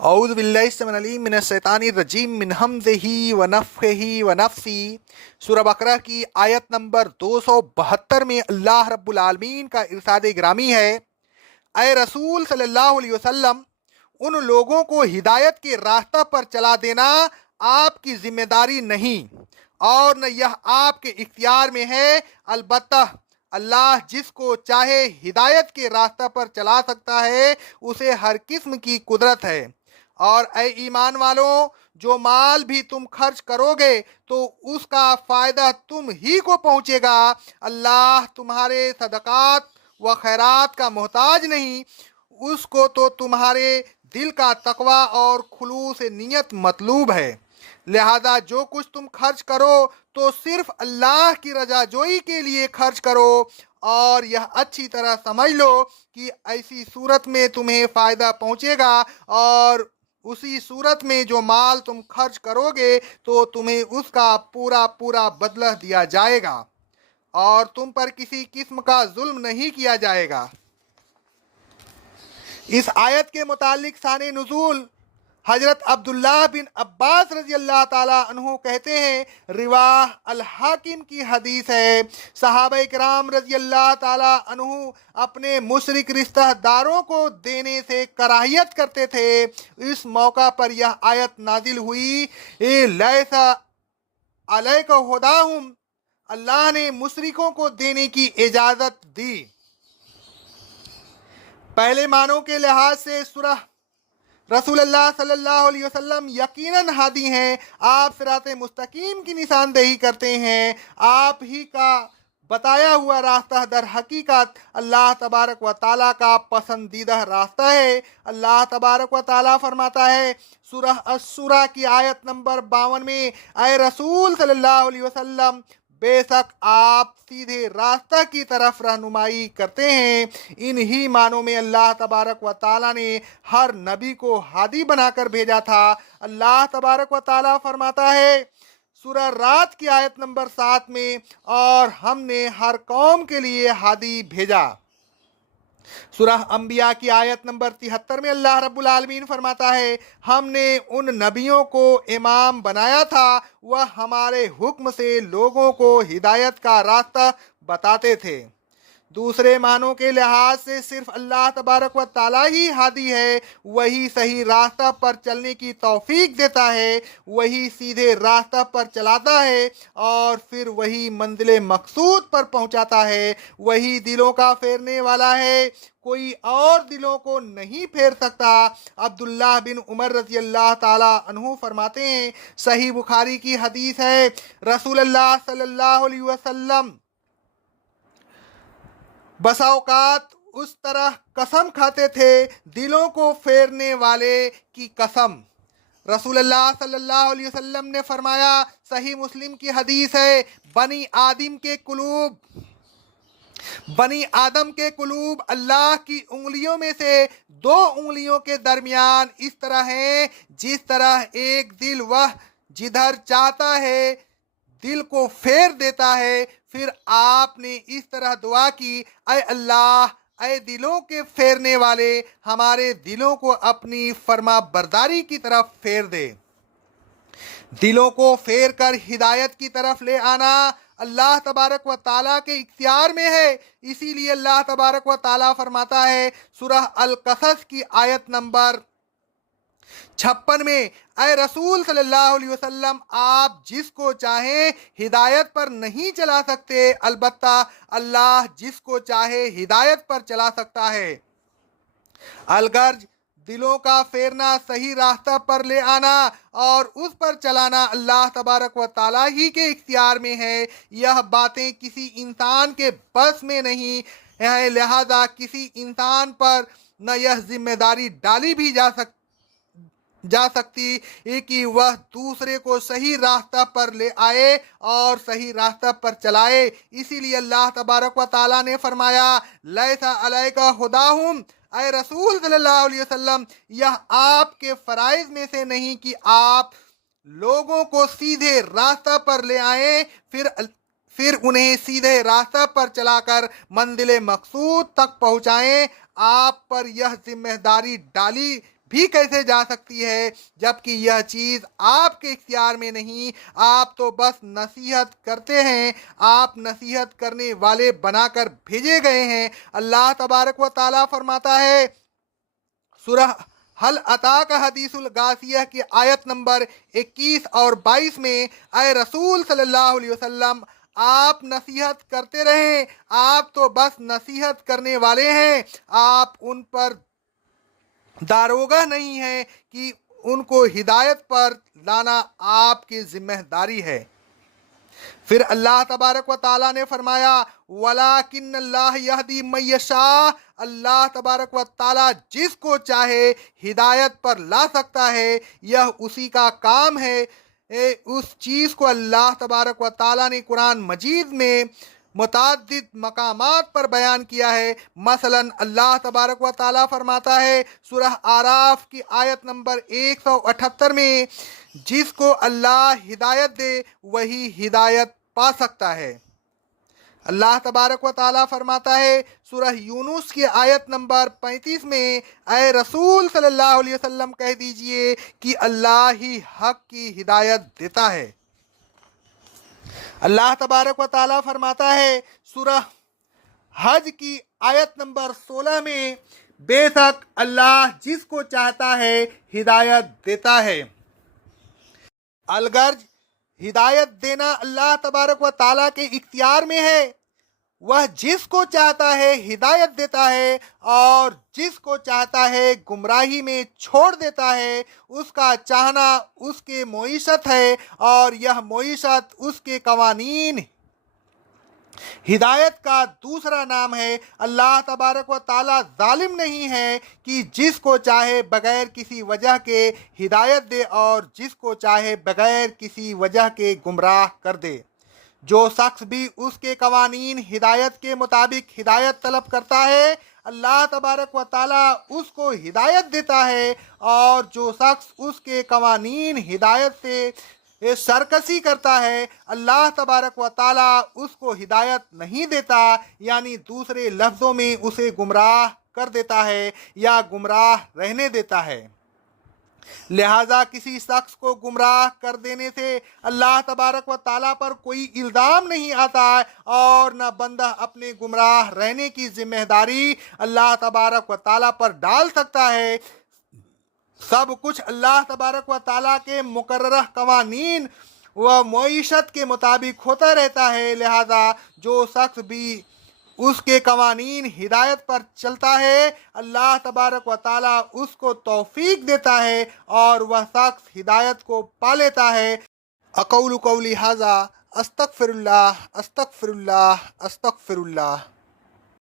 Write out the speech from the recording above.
اعوذ باللہ السمیع العلیم من الشیطان الرجیم من ہمزہ ونفخہ ونفسی۔ سورہ بقرہ کی آیت نمبر 272 میں اللہ رب العالمین کا ارشاد گرامی ہے، اے رسول صلی اللہ علیہ وسلم، ان لوگوں کو ہدایت کے راستہ پر چلا دینا آپ کی ذمہ داری نہیں اور نہ یہ آپ کے اختیار میں ہے، البتہ اللہ جس کو چاہے ہدایت کے راستہ پر چلا سکتا ہے، اسے ہر قسم کی قدرت ہے۔ اور اے ایمان والوں، جو مال بھی تم خرچ کرو گے تو اس کا فائدہ تم ہی کو پہنچے گا۔ اللہ تمہارے صدقات و خیرات کا محتاج نہیں، اس کو تو تمہارے دل کا تقوی اور خلوص نیت مطلوب ہے۔ لہذا جو کچھ تم خرچ کرو تو صرف اللہ کی رضا جوئی کے لیے خرچ کرو، اور یہ اچھی طرح سمجھ لو کہ ایسی صورت میں تمہیں فائدہ پہنچے گا، اور اسی صورت میں جو مال تم خرچ کرو گے تو تمہیں اس کا پورا پورا بدلہ دیا جائے گا، اور تم پر کسی قسم کا ظلم نہیں کیا جائے گا۔ اس آیت کے متعلق شان نزول حضرت عبداللہ بن عباس رضی اللہ تعالیٰ عنہ کہتے ہیں، رواہ الحاکم کی حدیث ہے، صحابہ کرام رضی اللہ تعالیٰ عنہ اپنے مشرک رشتہ داروں کو دینے سے کراہیت کرتے تھے۔ اس موقع پر یہ آیت نازل ہوئی، لیسا علیک ہداہم، اللہ نے مشرکوں کو دینے کی اجازت دی۔ پہلے معنوں کے لحاظ سے سورہ رسول اللہ صلی اللہ علیہ وسلم یقیناً ہادی ہیں، آپ صراط مستقیم کی نشاندہی کرتے ہیں۔ آپ ہی کا بتایا ہوا راستہ در حقیقت اللہ تبارک و تعالیٰ کا پسندیدہ راستہ ہے۔ اللہ تبارک و تعالیٰ فرماتا ہے سورہ الشورى کی آیت نمبر 52 میں، اے رسول صلی اللہ علیہ وسلم، بے شک آپ سیدھے راستہ کی طرف رہنمائی کرتے ہیں۔ انہی معنوں میں اللہ تبارک و تعالیٰ نے ہر نبی کو ہادی بنا کر بھیجا تھا۔ اللہ تبارک و تعالیٰ فرماتا ہے سورہ رات کی آیت نمبر 7 میں، اور ہم نے ہر قوم کے لیے ہادی بھیجا۔ سورہ انبیاء کی آیت نمبر 73 میں اللہ رب العالمین فرماتا ہے، ہم نے ان نبیوں کو امام بنایا تھا، وہ ہمارے حکم سے لوگوں کو ہدایت کا راستہ بتاتے تھے۔ دوسرے معنوں کے لحاظ سے صرف اللہ تبارک و تعالیٰ ہی ہادی ہے، وہی صحیح راستہ پر چلنے کی توفیق دیتا ہے، وہی سیدھے راستہ پر چلاتا ہے، اور پھر وہی منزل مقصود پر پہنچاتا ہے، وہی دلوں کا پھیرنے والا ہے، کوئی اور دلوں کو نہیں پھیر سکتا۔ عبداللہ بن عمر رضی اللہ تعالیٰ عنہ فرماتے ہیں، صحیح بخاری کی حدیث ہے، رسول اللہ صلی اللہ علیہ وسلم بسا اوقات اس طرح قسم کھاتے تھے، دلوں کو پھیرنے والے کی قسم۔ رسول اللہ صلی اللہ علیہ وسلم نے فرمایا، صحیح مسلم کی حدیث ہے، بنی آدم کے قلوب اللہ کی انگلیوں میں سے دو انگلیوں کے درمیان اس طرح ہیں، جس طرح ایک دل وہ جدھر چاہتا ہے دل کو پھیر دیتا ہے۔ پھر آپ نے اس طرح دعا کی، اے اللہ، اے دلوں کے پھیرنے والے، ہمارے دلوں کو اپنی فرما برداری کی طرف پھیر دے۔ دلوں کو پھیر کر ہدایت کی طرف لے آنا اللہ تبارک و تعالیٰ کے اختیار میں ہے۔ اسی لیے اللہ تبارک و تعالیٰ فرماتا ہے سورہ القصص کی آیت نمبر 56 میں، اے رسول صلی اللہ علیہ وسلم، آپ جس کو چاہیں ہدایت پر نہیں چلا سکتے، البتہ اللہ جس کو چاہے ہدایت پر چلا سکتا ہے۔ الغرض دلوں کا پھیرنا، صحیح راستہ پر لے آنا اور اس پر چلانا اللہ تبارک و تعالیٰ ہی کے اختیار میں ہے۔ یہ باتیں کسی انسان کے بس میں نہیں ہے، لہذا کسی انسان پر نہ یہ ذمہ داری ڈالی بھی جا سکتی کہ وہ دوسرے کو صحیح راستہ پر لے آئے اور صحیح راستہ پر چلائے۔ اسی لیے اللہ تبارک و تعالیٰ نے فرمایا، لیسا علیک ہداہم، اے رسول صلی اللہ علیہ وسلم، یہ آپ کے فرائض میں سے نہیں کہ آپ لوگوں کو سیدھے راستہ پر لے آئیں، پھر انہیں سیدھے راستہ پر چلا کر منزل مقصود تک پہنچائیں۔ آپ پر یہ ذمہ داری ڈالی بھی کیسے جا سکتی ہے جبکہ یہ چیز آپ کے اختیار میں نہیں؟ آپ تو بس نصیحت کرتے ہیں، آپ نصیحت کرنے والے بنا کر بھیجے گئے ہیں۔ اللہ تبارک و تعالیٰ فرماتا ہے سورہ حل اتاک حدیث الغاشیہ کی آیت نمبر 21 اور 22 میں، اے رسول صلی اللہ علیہ وسلم، آپ نصیحت کرتے رہیں، آپ تو بس نصیحت کرنے والے ہیں، آپ ان پر داروغہ نہیں ہیں کہ ان کو ہدایت پر لانا آپ کی ذمہ داری ہے۔ پھر اللہ تبارک و تعالیٰ نے فرمایا وَلَٰكِنَّ اللَّهَ يَهْدِي مَن يَشَاءُ، اللہ تبارک و تعالیٰ جس کو چاہے ہدایت پر لا سکتا ہے، یہ اسی کا کام ہے۔ اس چیز کو اللہ تبارک و تعالیٰ نے قرآن مجید میں متعدد مقامات پر بیان کیا ہے۔ مثلا اللہ تبارک و تعالیٰ فرماتا ہے سورہ اعراف کی آیت نمبر 178 میں، جس کو اللہ ہدایت دے وہی ہدایت پا سکتا ہے۔ اللہ تبارک و تعالیٰ فرماتا ہے سورہ یونس کی آیت نمبر 35 میں، اے رسول صلی اللہ علیہ وسلم کہہ دیجئے کہ اللہ ہی حق کی ہدایت دیتا ہے۔ اللہ تبارک و تعالیٰ فرماتا ہے سورہ حج کی آیت نمبر 16 میں، بے شک اللہ جس کو چاہتا ہے ہدایت دیتا ہے۔ الغرض ہدایت دینا اللہ تبارک و تعالیٰ کے اختیار میں ہے، وہ جس کو چاہتا ہے ہدایت دیتا ہے اور جس کو چاہتا ہے گمراہی میں چھوڑ دیتا ہے۔ اس کا چاہنا اس کے معیشت ہے اور یہ معیشت اس کے قوانین۔ ہدایت کا دوسرا نام ہے اللہ تبارک و تعالیٰ ظالم نہیں ہے کہ جس کو چاہے بغیر کسی وجہ کے ہدایت دے اور جس کو چاہے بغیر کسی وجہ کے گمراہ کر دے۔ جو شخص بھی اس کے قوانین ہدایت کے مطابق ہدایت طلب کرتا ہے، اللہ تبارک و تعالیٰ اس کو ہدایت دیتا ہے، اور جو شخص اس کے قوانین ہدایت سے سرکشی کرتا ہے، اللہ تبارک و تعالیٰ اس کو ہدایت نہیں دیتا، یعنی دوسرے لفظوں میں اسے گمراہ کر دیتا ہے یا گمراہ رہنے دیتا ہے۔ لہٰذا کسی شخص کو گمراہ کر دینے سے اللہ تبارک و تعالیٰ پر کوئی الزام نہیں آتا، اور نہ بندہ اپنے گمراہ رہنے کی ذمہ داری اللہ تبارک و تعالیٰ پر ڈال سکتا ہے۔ سب کچھ اللہ تبارک و تعالیٰ کے مقررہ قوانین و معیشت کے مطابق ہوتا رہتا ہے، لہٰذا جو شخص بھی اس کے قوانین ہدایت پر چلتا ہے، اللہ تبارک و تعالیٰ اس کو توفیق دیتا ہے اور وہ شخص ہدایت کو پا لیتا ہے۔ اقول قولی ھذا استغفر اللہ استغفر اللہ استغفر اللہ۔